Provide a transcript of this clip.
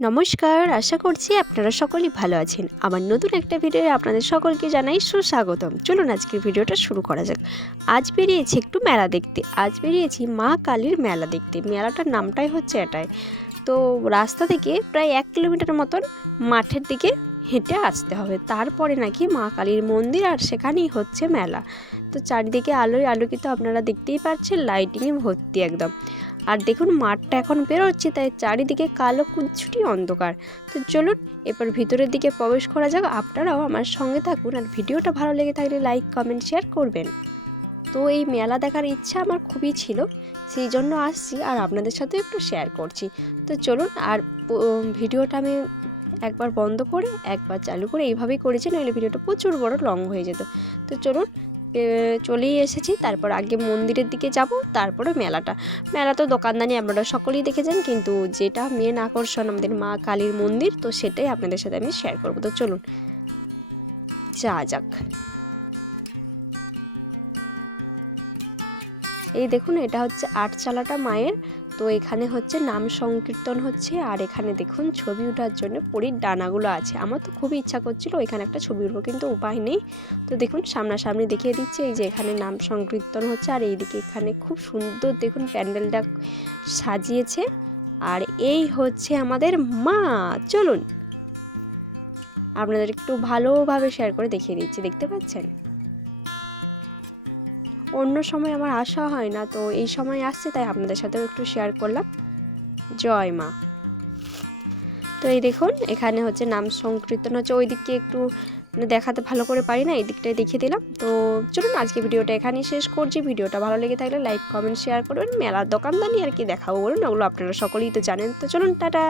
নমস্কার, আশা করছি আপনারা সকলেই ভালো আছেন। আমার নতুন একটা ভিডিওয়ে আপনাদের সকলকে জানাই সুস্বাগতম। চলুন আজকের ভিডিওটা শুরু করা যাক। আজ বেরিয়েছি একটু মেলা দেখতে। আজ বেরিয়েছি মা কালীর মেলা দেখতে। মেলাটার নামটাই হচ্ছে এটাই। তো রাস্তা থেকে প্রায় 1 কিলোমিটার মতন মাঠের দিকে হেঁটে আসতে হবে, তারপরে নাকি মা কালীর মন্দির, আর সেখানেই হচ্ছে মেলা। তো চারিদিকে আলোয় আলোকিত, আপনারা দেখতেই পাচ্ছেন, লাইটিংয়ে ভর্তি একদম। আর দেখুন মাঠটা এখন বেরোচ্ছে, তাই চারিদিকে কালো কুচ্ছুটি অন্ধকার। তো চলুন এবার ভিতরের দিকে প্রবেশ করা যাক। আপনারাও আমার সঙ্গে থাকুন, আর ভিডিওটা ভালো লেগে থাকলে লাইক কমেন্ট শেয়ার করবেন। তো এই মেলা দেখার ইচ্ছা আমার খুবই ছিল, সেই জন্য আসছি আর আপনাদের সাথে একটু শেয়ার করছি। তো চলুন, আর ভিডিওটা আমি একবার বন্ধ করে একবার চালু করে এইভাবেই করেছি, নইলে ভিডিওটা প্রচুর বড় লং হয়ে যেত। তো চলুন, চলেই এসেছি। তারপর আগে মন্দিরের দিকে যাব, তারপরে মেলা তো দোকানদানি আপনারা সকলেই দেখেছেন, কিন্তু যেটা মেন আকর্ষণ আমাদের মা কালীর মন্দির, তো সেটাই আপনাদের সাথে আমি শেয়ার করব। তো চলুন যাক। এই দেখুন, এটা হচ্ছে আটচালাটা মায়ের। তো এখানে হচ্ছে নাম সংকীর্তন হচ্ছে, আর এখানে দেখুন ছবি ওঠার জন্য পরীর ডানাগুলো আছে। আমার তো খুবই ইচ্ছা করছিল এখানে একটা ছবি উঠবো, কিন্তু উপায় নেই। তো দেখুন সামনাসামনি দেখিয়ে দিচ্ছে, এই যে এখানে নাম সংকীর্তন হচ্ছে, আর এইদিকে এখানে খুব সুন্দর দেখুন প্যান্ডেলটা সাজিয়েছে। আর এই হচ্ছে আমাদের মা। চলুন আপনাদের একটু ভালোভাবে শেয়ার করে দেখিয়ে দিচ্ছি, দেখতে পাচ্ছেন। অন্য সময় আমার আসা হয় না, তো এই সময় আসছে, তাই আপনাদের সাথেও একটু শেয়ার করলাম। জয় মা। তো এই দেখুন এখানে হচ্ছে নাম সংকীর্তন হচ্ছে, ওই দিককে একটু দেখাতে ভালো করে পারি না, এই দিকটাই দেখিয়ে দিলাম। তো চলুন আজকে ভিডিওটা এখানেই শেষ করছি। ভিডিওটা ভালো লেগে থাকলে লাইক কমেন্ট শেয়ার করবেন। মেলার দোকানদানি আর কি দেখাবো বলুন, ওগুলো আপনারা সকলেই তো জানেন। তো চলুন টাটা।